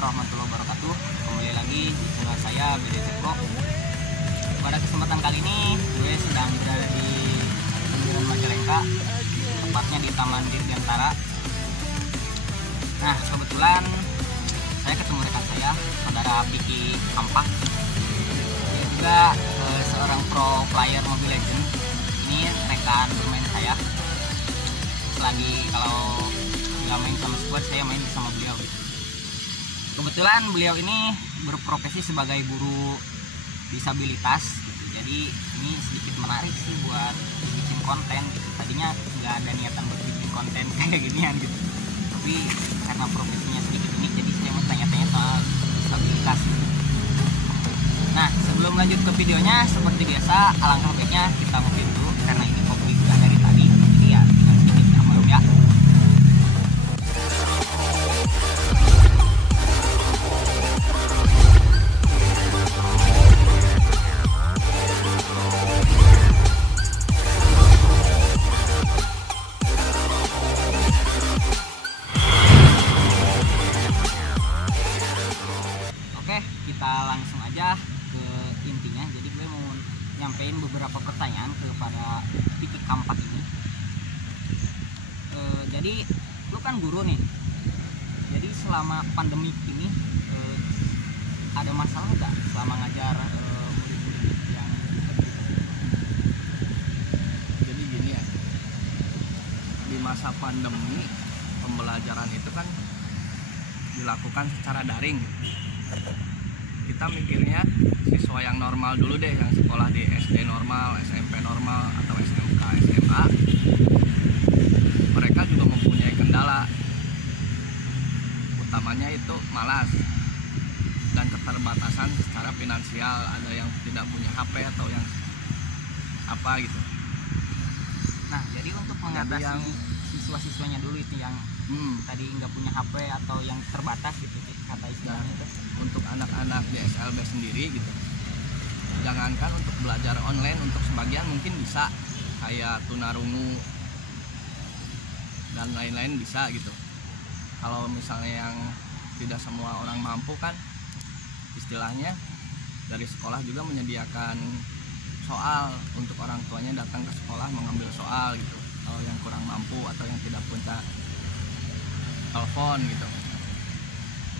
warahmatullahi wabarakatuh. Kembali lagi di channel saya BDC Pro. Pada kesempatan kali ini gue sedang berada di pinggiran Majalengka, tepatnya di Taman Dirgantara. Nah, kebetulan saya ketemu rekan saya, saudara Piki Kampak. Dia juga seorang pro player Mobile Legends. Ini rekan bermain saya. Selagi kalau nggak main sama squad, saya main sama beliau. Kebetulan beliau ini berprofesi sebagai guru disabilitas gitu. Jadi ini sedikit menarik sih buat bikin konten gitu. Tadinya nggak ada niatan buat bikin konten kayak ginian gitu, tapi karena profesinya sedikit unik, jadi saya mau tanya-tanya soal disabilitas gitu. Nah, sebelum lanjut ke videonya, seperti biasa alangkah baiknya kita ngopi dulu karena ini kopi juga dari tadi, jadi ya tinggal sedikit amalum ya. Kita langsung aja ke intinya. Jadi gue mau nyampein beberapa pertanyaan kepada Piki Kampak ini. Jadi lu kan guru nih, jadi selama pandemi ini ada masalah nggak selama ngajar murid-murid yang Jadi gini ya, di masa pandemi pembelajaran itu kan dilakukan secara daring. Kita mikirnya siswa yang normal dulu deh, yang sekolah di SD normal, SMP normal, atau SMK, SMA. Mereka juga mempunyai kendala, utamanya itu malas dan keterbatasan secara finansial. Ada yang tidak punya HP atau yang apa gitu. Nah, jadi untuk mengatasi siswa-siswanya dulu itu yang tadi nggak punya HP atau yang terbatas gitu kata istilahnya itu. Untuk anak-anak di SLB sendiri gitu, jangankan untuk belajar online, untuk sebagian mungkin bisa kayak tunarungu dan lain-lain bisa gitu. Kalau misalnya yang tidak semua orang mampu kan, istilahnya dari sekolah juga menyediakan soal untuk orang tuanya datang ke sekolah mengambil soal gitu, kalau yang kurang mampu atau yang tidak punya telepon gitu.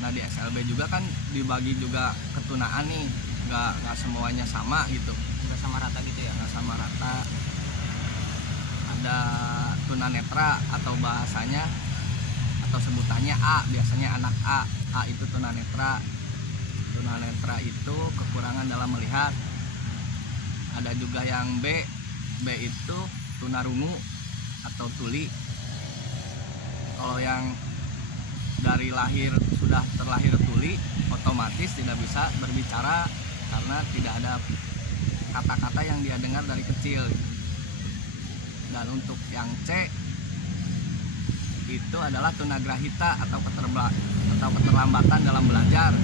Nah, di SLB juga kan dibagi juga ketunaan nih, nggak semuanya sama gitu, Nggak sama rata gitu ya. nggak sama rata. Ada tunanetra atau bahasanya atau sebutannya A, biasanya anak A itu tunanetra. Tunanetra itu kekurangan dalam melihat. Ada juga yang B itu tunarungu atau tuli. Kalau yang dari lahir sudah terlahir tuli, otomatis tidak bisa berbicara karena tidak ada kata-kata yang dia dengar dari kecil. Dan untuk yang C itu adalah tunagrahita atau keterlambatan dalam belajar.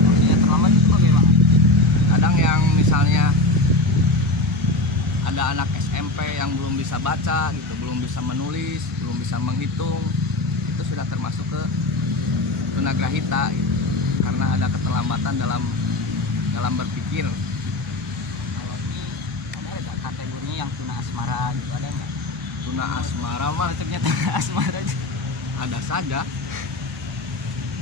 Maksudnya terlambat itu bagaimana? Kadang yang misalnya ada anak SMP yang belum bisa baca gitu, belum bisa menulis, belum bisa menghitung, itu sudah termasuk ke tunagrahita gitu, karena ada keterlambatan dalam berpikir. Kalau ini ada nggak kategorinya yang tuna asmara gitu, ada nggak? Tuna asmara mah Maksudnya tuna asmara aja. ada saja,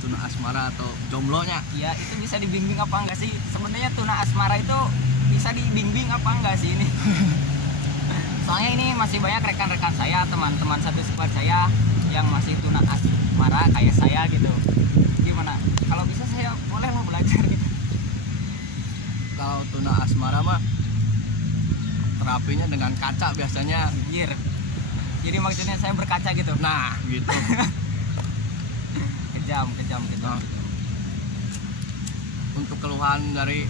tuna asmara atau jomblonya. Ya, itu bisa dibimbing apa enggak sih? Sebenarnya tuna asmara itu bisa dibimbing apa enggak sih ini? Soalnya ini masih banyak rekan-rekan saya, teman-teman satu squad saya yang masih tuna asmara kayak saya gitu. Gimana? Kalau bisa saya boleh mau belajar gitu. Kalau tuna asmara mah terapinya dengan kaca biasanya. Anjir. Jadi maksudnya saya berkaca gitu. Nah, gitu. Kejam. Nah, untuk keluhan dari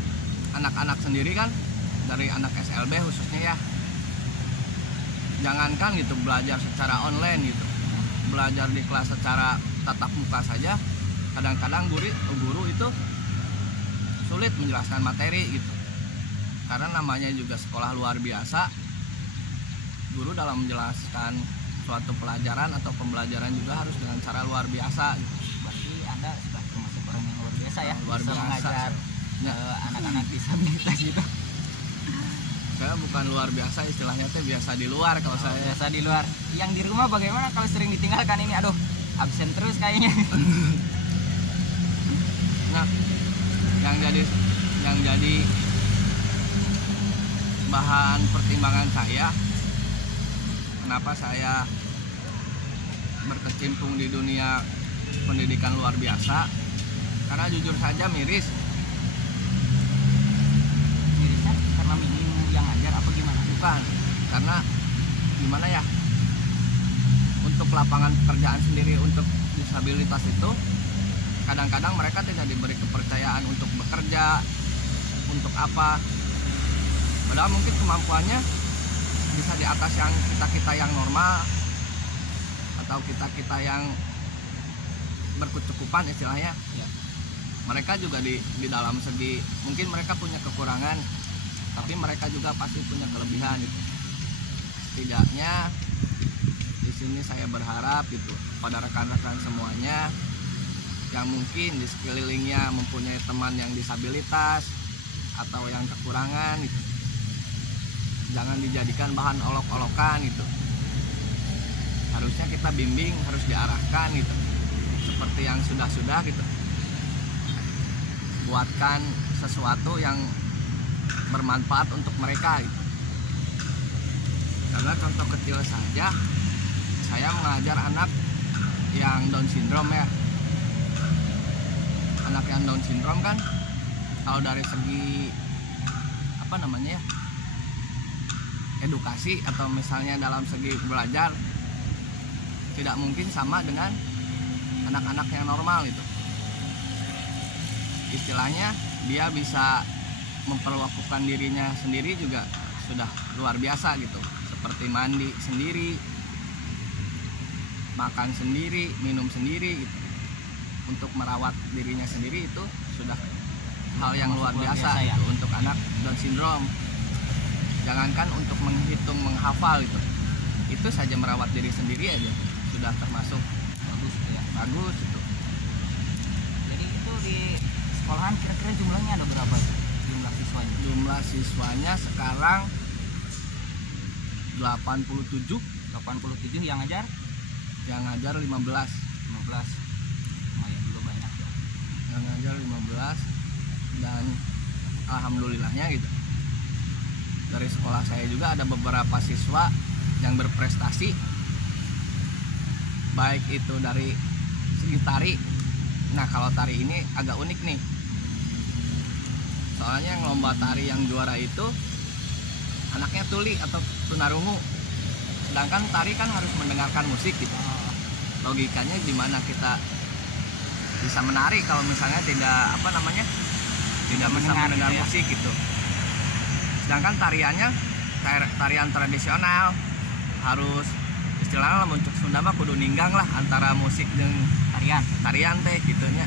anak-anak sendiri kan, dari anak SLB khususnya ya, jangankan gitu belajar secara online gitu, belajar di kelas secara tatap muka saja, kadang-kadang guru itu sulit menjelaskan materi gitu, karena namanya juga sekolah luar biasa. Guru dalam menjelaskan suatu pelajaran atau pembelajaran juga harus dengan cara luar biasa gitu. Berarti Anda orang yang luar biasa ya, luar bisa biasa. mengajar anak-anak disabilitas gitu. Saya bukan luar biasa, istilahnya teh biasa di luar kalau saya. Biasa di luar. Yang di rumah bagaimana kalau sering ditinggalkan ini? Aduh, absen terus kayaknya. Nah, yang jadi bahan pertimbangan saya, kenapa saya berkecimpung di dunia pendidikan luar biasa, karena jujur saja miris. Mirisnya karena minim yang ngajar apa gimana? Bukan, karena gimana ya, untuk lapangan pekerjaan sendiri untuk disabilitas itu kadang-kadang mereka tidak diberi kepercayaan untuk bekerja, untuk apa, padahal mungkin kemampuannya bisa di atas yang kita yang normal atau kita yang berkecukupan istilahnya Ya. Mereka juga di dalam segi mungkin mereka punya kekurangan, tapi mereka juga pasti punya kelebihan gitu. Setidaknya di sini saya berharap gitu pada rekan-rekan semuanya yang mungkin di sekelilingnya mempunyai teman yang disabilitas atau yang kekurangan gitu, jangan dijadikan bahan olok-olokan gitu. Harusnya kita bimbing, harus diarahkan gitu, seperti yang sudah gitu. Buatkan sesuatu yang bermanfaat untuk mereka gitu. Karena contoh kecil saja, saya mengajar anak yang Down syndrome ya. Anak yang Down syndrome kan kalau dari segi apa namanya ya, edukasi atau misalnya dalam segi belajar tidak mungkin sama dengan anak-anak yang normal itu. Istilahnya dia bisa memperlakukan dirinya sendiri juga sudah luar biasa gitu, seperti mandi sendiri, makan sendiri, minum sendiri gitu. Untuk merawat dirinya sendiri itu sudah hal yang luar biasa ya? gitu, untuk anak Down syndrome. Jangankan untuk menghitung, menghafal itu saja merawat diri sendiri aja sudah termasuk Bagus ya. bagus itu. Jadi itu di sekolahan kira-kira jumlahnya ada berapa jumlah siswanya? Jumlah siswanya sekarang 87, 87 yang ngajar yang ngajar 15. 15. Lumayan juga banyak ya. Yang ngajar 15 dan alhamdulillahnya gitu. Dari sekolah saya juga ada beberapa siswa yang berprestasi, baik itu dari segi tari. Nah, kalau tari ini agak unik nih. Soalnya yang lomba tari yang juara itu anaknya tuli atau tunarungu. Sedangkan tari kan harus mendengarkan musik gitu. Logikanya gimana kita bisa menari kalau misalnya tidak tidak bisa mendengar gitu ya? musik gitu. Sedangkan tariannya tarian tradisional, harus istilahnya muncul Sunda mah kudu ninggang lah antara musik dan tarian teh gitunya.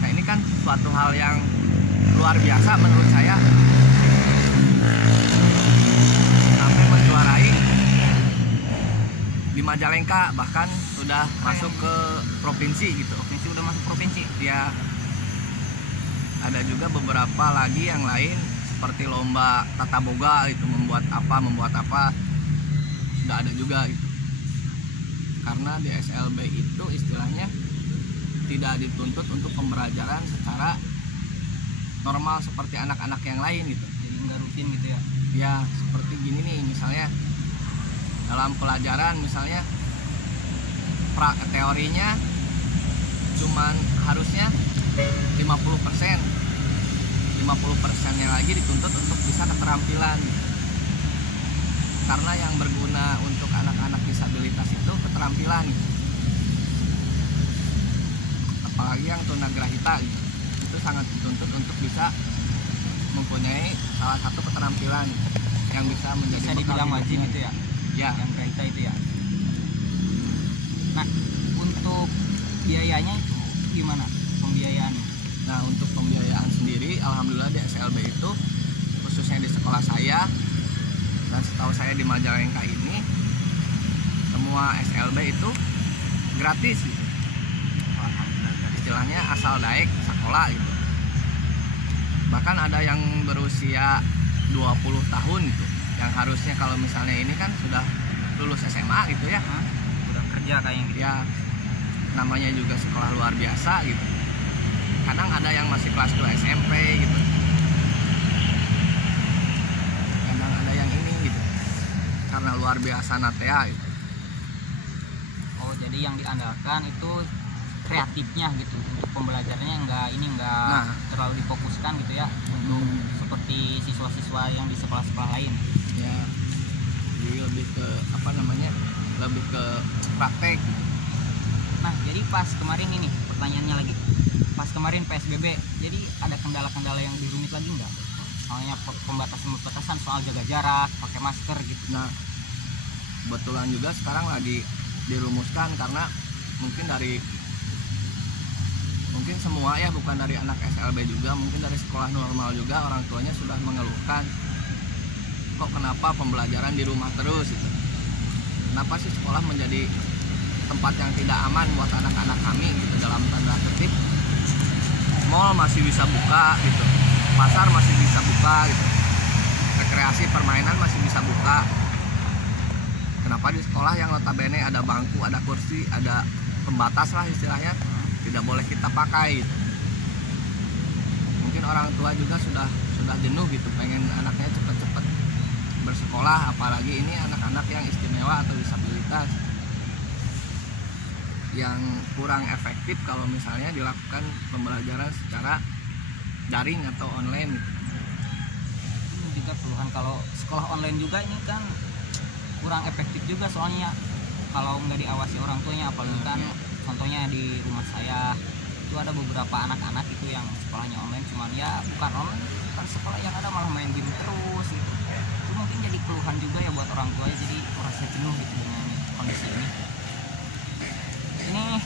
Nah, ini kan suatu hal yang luar biasa menurut saya, sampai menjuarai di Majalengka, bahkan sudah masuk ke provinsi gitu. Provinsi udah masuk provinsi Ya, ada juga beberapa lagi yang lain seperti lomba tata boga itu, membuat apa sudah ada juga gitu. Karena di SLB itu istilahnya tidak dituntut untuk pembelajaran secara normal seperti anak-anak yang lain gitu. jadi nggak rutin gitu ya? Ya seperti gini nih, misalnya dalam pelajaran misalnya teorinya cuman harusnya 50%, 50%-nya lagi dituntut untuk bisa keterampilan gitu. Karena yang berguna untuk anak-anak disabilitas itu keterampilan gitu. Apalagi yang tunagrahita gitu, itu sangat dituntut untuk bisa mempunyai salah satu keterampilan yang bisa menjadi Bisa dibilang wajib gitu ya? Ya, Yang grahita itu ya. Nah, untuk biayanya itu gimana pembiayaan? nah untuk pembiayaan sendiri alhamdulillah di SLB itu, khususnya di sekolah saya dan setahu saya di Majalengka ini, semua SLB itu gratis gitu. istilahnya asal daek sekolah gitu. Bahkan ada yang berusia 20 tahun gitu, yang harusnya kalau misalnya ini kan sudah lulus SMA gitu ya, udah kerja kayaknya gitu ya, namanya juga sekolah luar biasa gitu. Kadang ada yang masih kelas 2 SMP gitu, kadang ada yang ini gitu, karena luar biasa natea gitu. Oh, jadi yang diandalkan itu kreatifnya gitu, untuk pembelajarannya enggak terlalu difokuskan gitu ya, untuk seperti siswa-siswa yang di sekolah-sekolah lain Ya, jadi lebih ke lebih ke praktek. Nah, jadi pas kemarin ini pertanyaannya lagi, pas kemarin PSBB, jadi ada kendala-kendala yang dirumit lagi enggak? Soalnya pembatasan soal jaga jarak, pakai masker gitu. Nah, kebetulan juga sekarang lagi dirumuskan karena mungkin semua ya, bukan dari anak SLB juga, mungkin dari sekolah normal juga orang tuanya sudah mengeluhkan, kok kenapa pembelajaran di rumah terus gitu. Kenapa sih sekolah menjadi tempat yang tidak aman buat anak-anak kami gitu, dalam tanda kutip. Mall masih bisa buka gitu, pasar masih bisa buka gitu, rekreasi permainan masih bisa buka. Kenapa di sekolah yang notabene ada bangku, ada kursi, ada pembatas lah istilahnya, tidak boleh kita pakai gitu. Mungkin orang tua juga sudah jenuh gitu, pengen anaknya cepat-cepat bersekolah, apalagi ini anak-anak yang istimewa atau disabilitas, yang kurang efektif kalau misalnya dilakukan pembelajaran secara daring atau online gitu. Ini juga keluhan kalau sekolah online juga ini kan kurang efektif juga, soalnya kalau nggak diawasi orang tuanya, apalagi kan contohnya di rumah saya itu ada beberapa anak-anak itu yang sekolahnya online, cuman ya bukan online kan sekolah, yang ada malah main game terus gitu. Itu mungkin jadi keluhan juga ya buat orang tua, jadi merasa jenuh gitu dengan kondisi ini. Nah,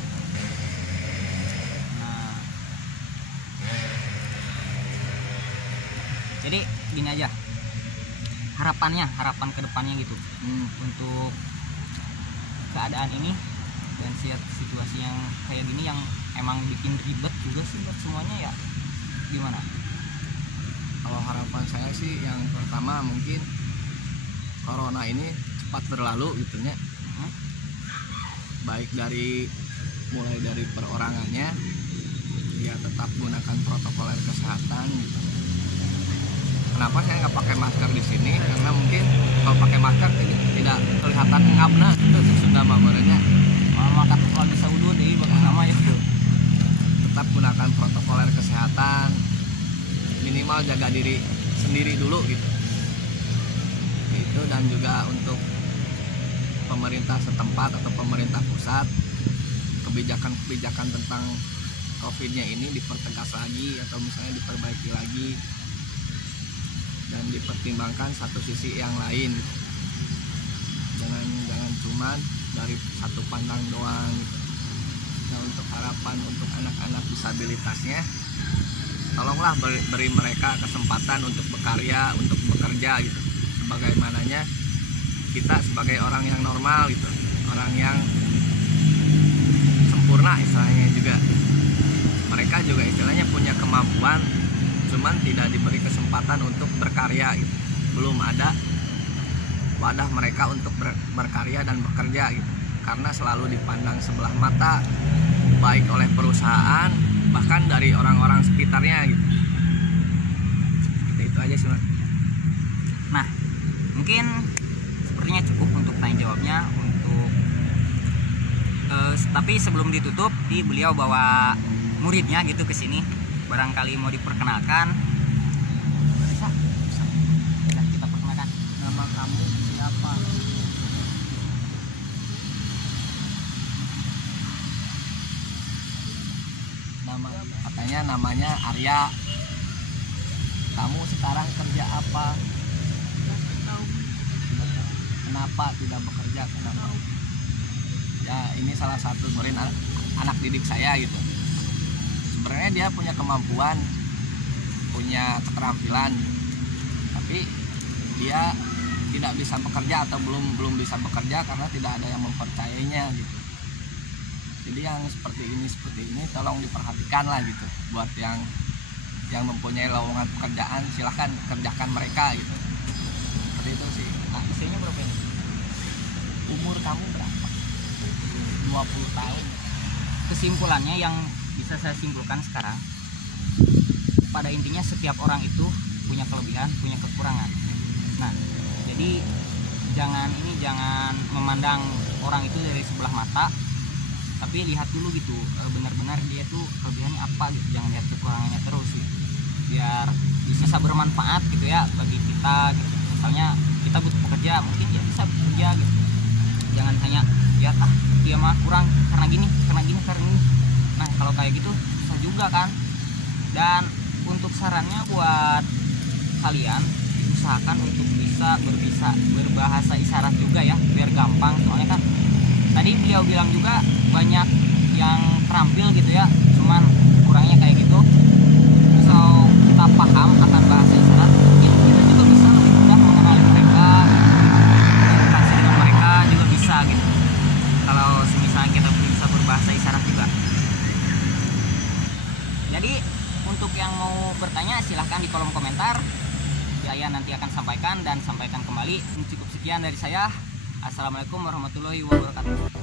jadi gini aja, harapan kedepannya gitu, untuk keadaan ini dan situasi yang kayak gini yang emang bikin ribet juga sih buat semuanya ya, gimana? Kalau harapan saya sih yang pertama mungkin corona ini cepat berlalu gitu ya. Baik mulai dari perorangannya, ya tetap gunakan protokol kesehatan gitu. Kenapa saya nggak pakai masker di sini? Karena mungkin kalau pakai masker tidak kelihatan ngabna itu sudah mamernya. Maka kalau bisa udah deh sama ya tuh. Tetap gunakan protokol kesehatan, minimal jaga diri sendiri dulu gitu. Itu, dan juga untuk pemerintah setempat atau pemerintah pusat, kebijakan-kebijakan tentang COVID-nya ini dipertegas lagi atau misalnya diperbaiki lagi dan dipertimbangkan satu sisi yang lain. Jangan cuman dari satu pandang doang gitu. Nah, untuk harapan untuk anak-anak disabilitasnya, tolonglah beri mereka kesempatan untuk berkarya, untuk bekerja gitu. Sebagaimananya kita sebagai orang yang normal gitu, orang yang sempurna istilahnya juga. Mereka juga istilahnya punya kemampuan, cuman tidak diberi kesempatan untuk berkarya gitu. Belum ada wadah mereka untuk berkarya dan bekerja gitu, karena selalu dipandang sebelah mata, baik oleh perusahaan bahkan dari orang-orang sekitarnya gitu. Itu aja sih, Mas. Nah, mungkin sepertinya cukup untuk tanya jawabnya. Tapi sebelum ditutup, beliau bawa muridnya gitu ke sini, barangkali mau diperkenalkan. Bisa kita perkenalkan. Nama kamu siapa? Katanya namanya Arya. Kamu sekarang kerja apa? Kenapa tidak bekerja? Kenapa? Ya, ini salah satu murid anak didik saya gitu. Sebenarnya dia punya kemampuan, punya keterampilan, tapi dia tidak bisa bekerja atau belum bisa bekerja karena tidak ada yang mempercayainya gitu. Jadi yang seperti ini tolong diperhatikan lah gitu. Buat yang mempunyai lowongan pekerjaan, silahkan kerjakan mereka gitu. Seperti itu sih. Nah, usianya berapa ini? Umur kamu berapa? 20 tahun. Kesimpulannya yang bisa saya simpulkan sekarang, pada intinya setiap orang itu punya kelebihan, punya kekurangan. Nah, jadi jangan memandang orang itu dari sebelah mata, tapi lihat dulu gitu, benar-benar dia tuh kelebihannya apa gitu, jangan lihat kekurangannya terus gitu. Biar bisa bermanfaat gitu ya bagi kita gitu. Misalnya kita butuh pekerja, mungkin dia bisa bekerja gitu. Jangan hanya lihat dia mah kurang karena gini. Nah, kalau kayak gitu bisa juga kan. Dan untuk sarannya buat kalian, usahakan untuk bisa berbahasa isyarat juga ya, biar gampang. Soalnya kan tadi beliau bilang juga banyak yang terampil gitu ya, cuman kurangnya kayak gitu. So kita paham akan bahasa isyarat, mungkin kita juga bisa lebih mudah mengenali mereka, komunikasi dengan mereka juga bisa gitu, kalau misalnya kita bisa berbahasa isyarat juga. Jadi untuk yang mau bertanya silahkan di kolom komentar, saya nanti akan sampaikan kembali. Cukup sekian dari saya. Assalamualaikum warahmatullahi wabarakatuh.